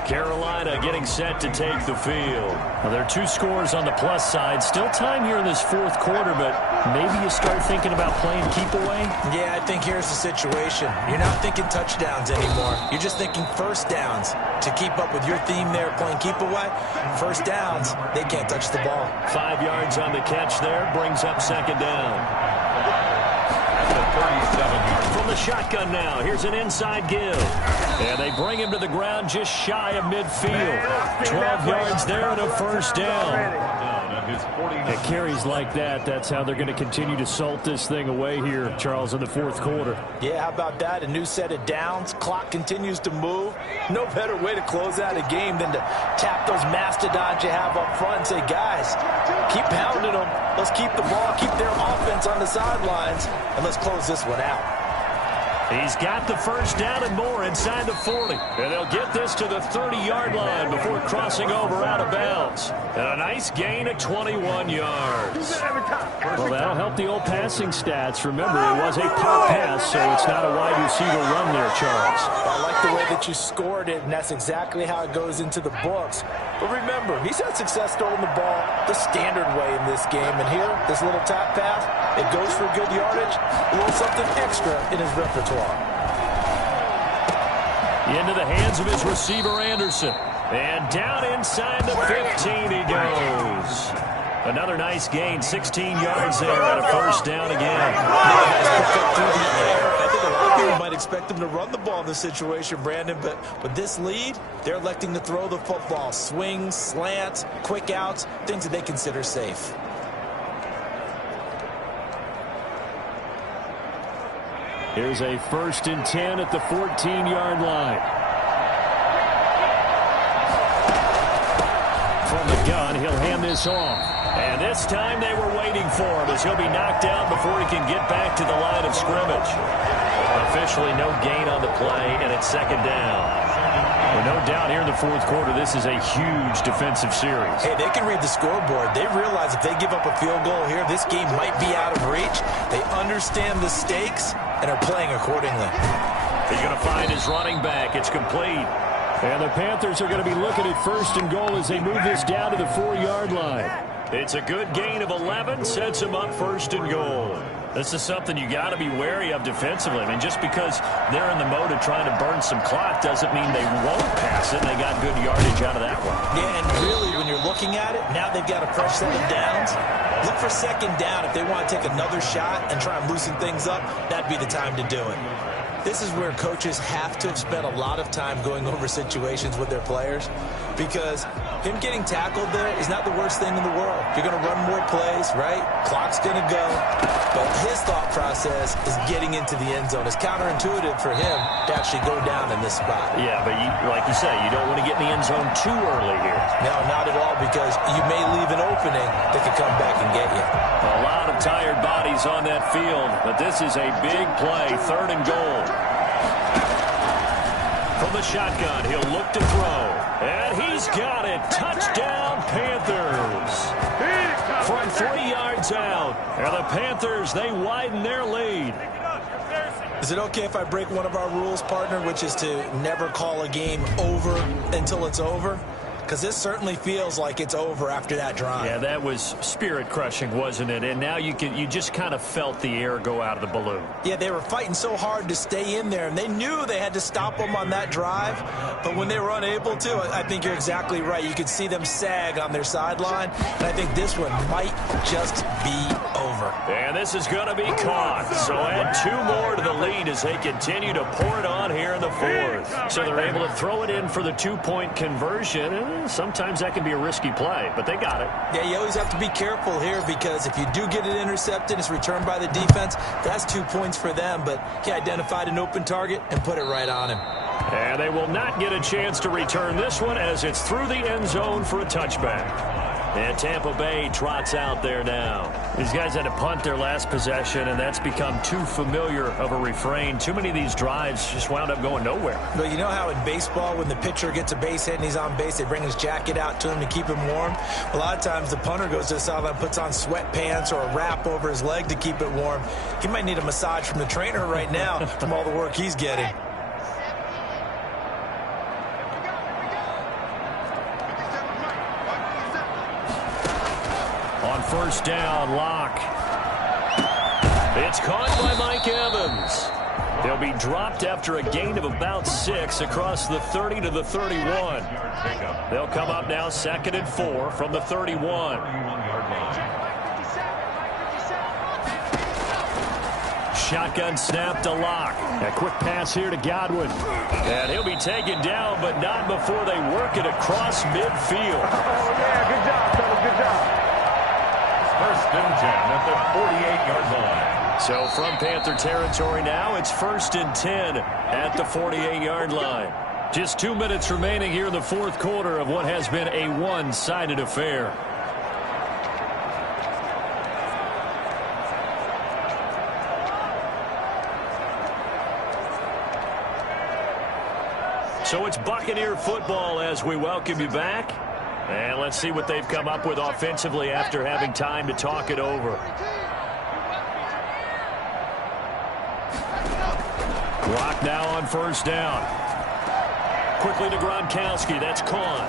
Carolina getting set to take the field. Well, there are 2 scores on the plus side. Still time here in this 4th quarter, but maybe you start thinking about playing keep away? Yeah, I think here's the situation. You're not thinking touchdowns anymore. You're just thinking first downs. To keep up with your theme there, playing keep away, first downs, they can't touch the ball. 5 yards on the catch there, brings up second down. At the 37-yard. From the shotgun now, here's an inside give. And they bring him to the ground just shy of midfield. 12 yards there and a first down. It carries like that. That's how they're going to continue to salt this thing away here, Charles, in the fourth quarter. Yeah, how about that? A new set of downs. Clock continues to move. No better way to close out a game than to tap those mastodons you have up front and say, guys, keep pounding them. Let's keep the ball, keep their offense on the sidelines, and let's close this one out. He's got the first down and more inside the 40. And they'll get this to the 30-yard line before crossing over out of bounds. And a nice gain of 21 yards. Well, that'll help the old passing stats. Remember, it was a pop pass, so it's not a wide receiver run there, Charles. I like the way that you scored it, and that's exactly how it goes into the books. But remember, he's had success throwing the ball the standard way in this game. And here, this little tap pass, it goes for good yardage, a little something extra in his repertoire. Into the hands of his receiver, Anderson. And down inside the 15 he goes. Another nice gain, 16 yards there and a first down again. I think a lot of people might expect them to run the ball in this situation, Brandon, but with this lead, they're electing to throw the football. Swings, slants, quick outs, things that they consider safe. Here's a 1st and 10 at the 14-yard line. From the gun, he'll hand this off. And this time they were waiting for him as he'll be knocked down before he can get back to the line of scrimmage. Officially no gain on the play, and it's second down. Well, no doubt here in the fourth quarter, this is a huge defensive series. Hey, they can read the scoreboard. They realize if they give up a field goal here, this game might be out of reach. They understand the stakes and are playing accordingly. He's going to find his running back. It's complete. And the Panthers are going to be looking at 1st and goal as they move this down to the 4-yard line. It's a good gain of 11, sets him up 1st and goal. This is something you got to be wary of defensively. I mean, just because they're in the mode of trying to burn some clock doesn't mean they won't pass it, and they got good yardage out of that one. Yeah, and really, when you're looking at it, now they've got a fresh set of downs. Look for second down. If they want to take another shot and try and loosen things up, that'd be the time to do it. This is where coaches have to have spent a lot of time going over situations with their players, because him getting tackled there is not the worst thing in the world. You're going to run more plays, right? Clock's going to go. But his thought process is getting into the end zone. It's counterintuitive for him to actually go down in this spot. Yeah, but like you say, you don't want to get in the end zone too early here. No, not at all, because you may leave an opening that could come back and get you. A lot of tired bodies on that field, but this is a big play, 3rd and goal. From the shotgun, he'll look to throw. And he's got it. Touchdown, Panthers. From 3 yards out. And the Panthers, they widen their lead. Is it okay if I break one of our rules, partner, which is to never call a game over until it's over? Because this certainly feels like it's over after that drive. Yeah, that was spirit-crushing, wasn't it? And now you just kind of felt the air go out of the balloon. Yeah, they were fighting so hard to stay in there, and they knew they had to stop them on that drive. But when they were unable to, I think you're exactly right. You could see them sag on their sideline, and I think this one might just be over. And this is going to be caught. So add 2 more to the lead as they continue to pour it on here in the 4th. So they're able to throw it in for the 2-point conversion, and sometimes that can be a risky play, but they got it. Yeah, you always have to be careful here, because if you do get it intercepted, it's returned by the defense. That's 2 points for them, but he identified an open target and put it right on him. And they will not get a chance to return this one as it's through the end zone for a touchback. And Tampa Bay trots out there now. These guys had to punt their last possession, and that's become too familiar of a refrain. Too many of these drives just wound up going nowhere. But you know how in baseball, when the pitcher gets a base hit and he's on base, they bring his jacket out to him to keep him warm? A lot of times the punter goes to the sideline, puts on sweatpants or a wrap over his leg to keep it warm. He might need a massage from the trainer right now from all the work he's getting. On 1st down, Locke. It's caught by Mike Evans. They'll be dropped after a gain of about 6 across the 30 to the 31. They'll come up now 2nd and 4 from the 31. Shotgun snap to Locke. A quick pass here to Godwin. And he'll be taken down, but not before they work it across midfield. Oh, yeah, good job, fellas, good job. 1st and 10 at the 48-yard line. So from Panther territory now, it's 1st and 10 at the 48-yard line. Just 2 minutes remaining here in the 4th quarter of what has been a one-sided affair. So it's Buccaneer football as we welcome you back. And let's see what they've come up with offensively after having time to talk it over. Clock now on 1st down. Quickly to Gronkowski. That's caught.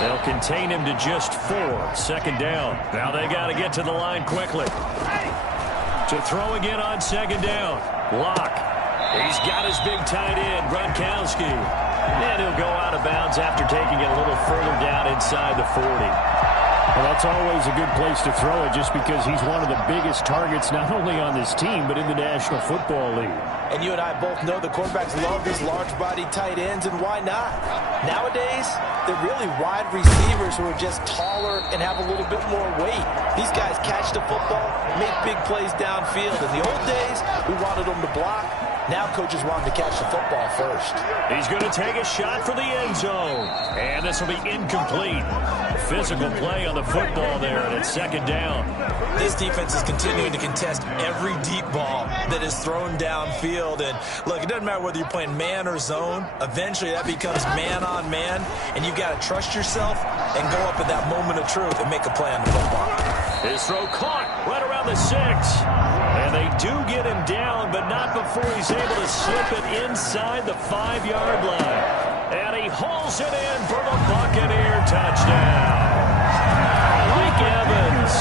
They'll contain him to just 4. 2nd down. Now they got to get to the line quickly. To throw again on 2nd down. Locke. He's got his big tight end, Gronkowski. And he'll go out of bounds after taking it a little further down inside the 40. Well, that's always a good place to throw it just because he's one of the biggest targets not only on this team but in the National Football League. And you and I both know the quarterbacks love these large-bodied tight ends, and why not? Nowadays, they're really wide receivers who are just taller and have a little bit more weight. These guys catch the football, make big plays downfield. In the old days, we wanted them to block. Now coaches want him to catch the football first. He's going to take a shot for the end zone. And this will be incomplete. Physical play on the football there, and it's 2nd down. This defense is continuing to contest every deep ball that is thrown downfield. And look, it doesn't matter whether you're playing man or zone. Eventually that becomes man on man, and you've got to trust yourself and go up at that moment of truth and make a play on the football. His throw caught right around the 6. And they do get him down, but not before he's able to slip it inside the 5-yard line. And he hauls it in for the Buccaneer touchdown. Mike Evans,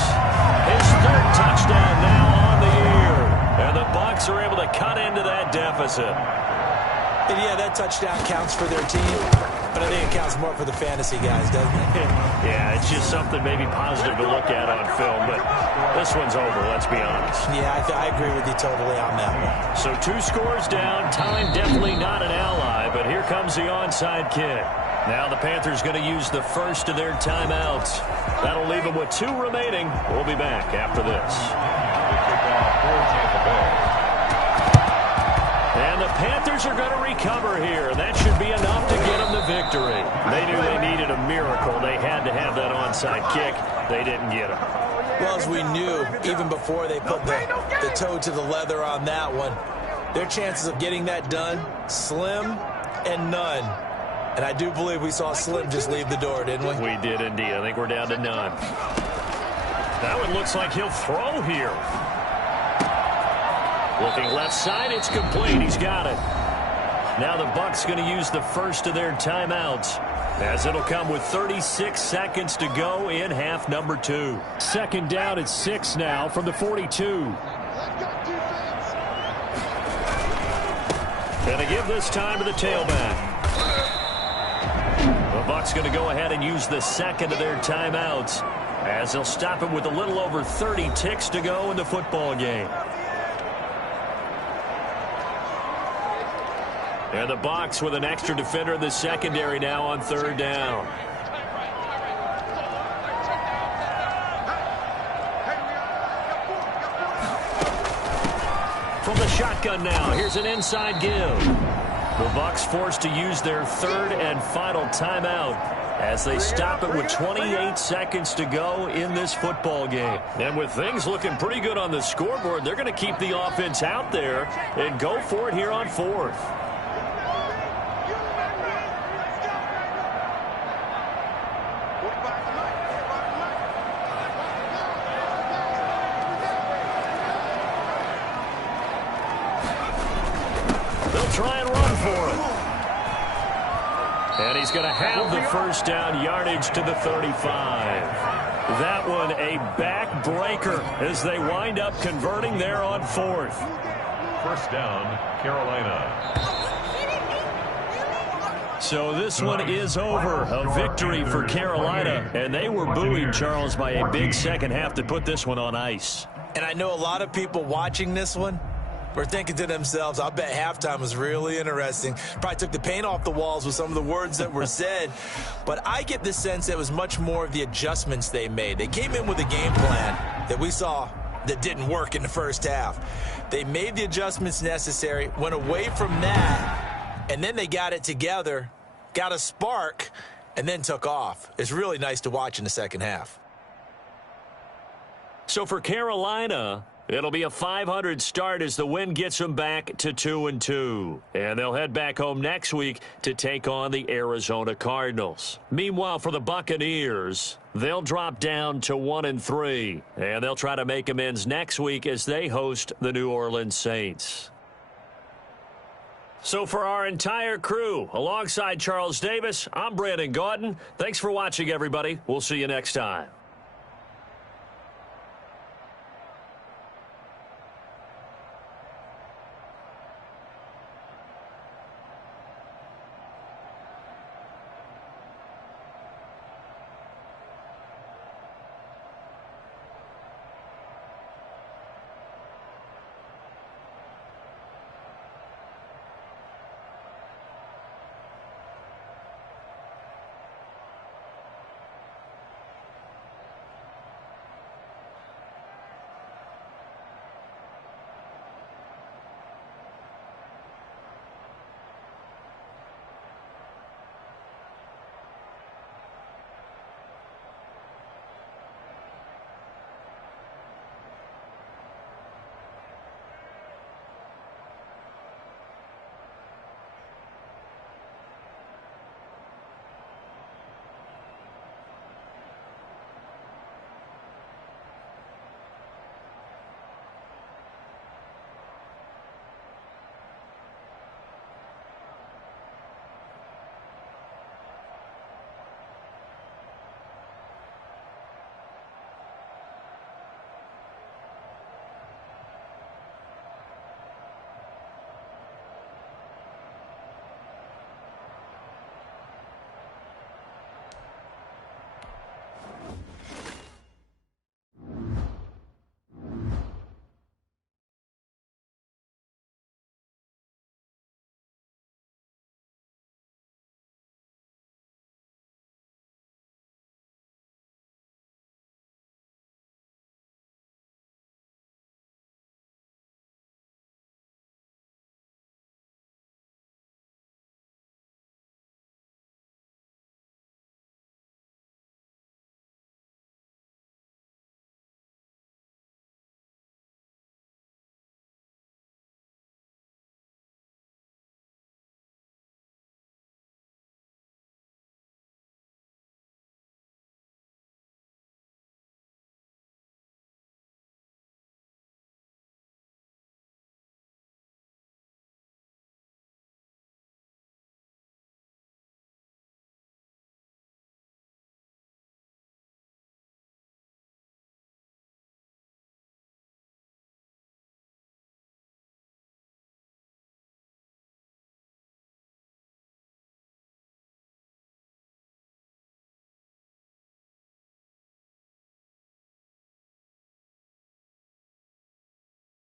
his 3rd touchdown now on the year. And the Bucs are able to cut into that deficit. And yeah, that touchdown counts for their team, but I think it counts more for the fantasy guys, doesn't it? Yeah, it's just something maybe positive to look at on film, but this one's over, let's be honest. Yeah, I agree with you totally on that one. So 2 scores down, time definitely not an ally, but here comes the onside kick. Now the Panthers going to use the first of their timeouts. That'll leave them with 2 remaining. We'll be back after this. And the Panthers are going to recover here, and that should be enough to get them the victory. They knew they needed a miracle. They had to have that onside kick. They didn't get it. Well, as we knew, even before they put the toe to the leather on that one, their chances of getting that done, slim and none. And I do believe we saw Slim just leave the door, didn't we? We did indeed. I think we're down to none. That one looks like he'll throw here. Looking left side, it's complete. He's got it. Now the Bucs going to use the first of their timeouts, as it'll come with 36 seconds to go in half number 2. 2nd down at 6 now from the 42. Going to give this time to the tailback. The Bucs going to go ahead and use the 2nd of their timeouts, as they'll stop it with a little over 30 ticks to go in the football game. And the Bucs with an extra defender in the secondary now on 3rd down. From the shotgun now, here's an inside give. The Bucs forced to use their 3rd and final timeout as they stop it with 28 seconds to go in this football game. And with things looking pretty good on the scoreboard, they're going to keep the offense out there and go for it here on 4th. Try and run for it. And he's going to have the first down, yardage to the 35. That one a backbreaker as they wind up converting there on 4th. First down, Carolina. So this one is over. A victory for Carolina. And they were buoyed, Charles, by a big second half to put this one on ice. And I know a lot of people watching this one were thinking to themselves, I bet halftime was really interesting. Probably took the paint off the walls with some of the words that were said. But I get the sense that it was much more of the adjustments they made. They came in with a game plan that we saw that didn't work in the first half. They made the adjustments necessary, went away from that, and then they got it together, got a spark, and then took off. It's really nice to watch in the second half. So for Carolina, it'll be a .500 start as the win gets them back to 2-2. And they'll head back home next week to take on the Arizona Cardinals. Meanwhile, for the Buccaneers, they'll drop down to 1-3. And they'll try to make amends next week as they host the New Orleans Saints. So for our entire crew, alongside Charles Davis, I'm Brandon Gaudin. Thanks for watching, everybody. We'll see you next time.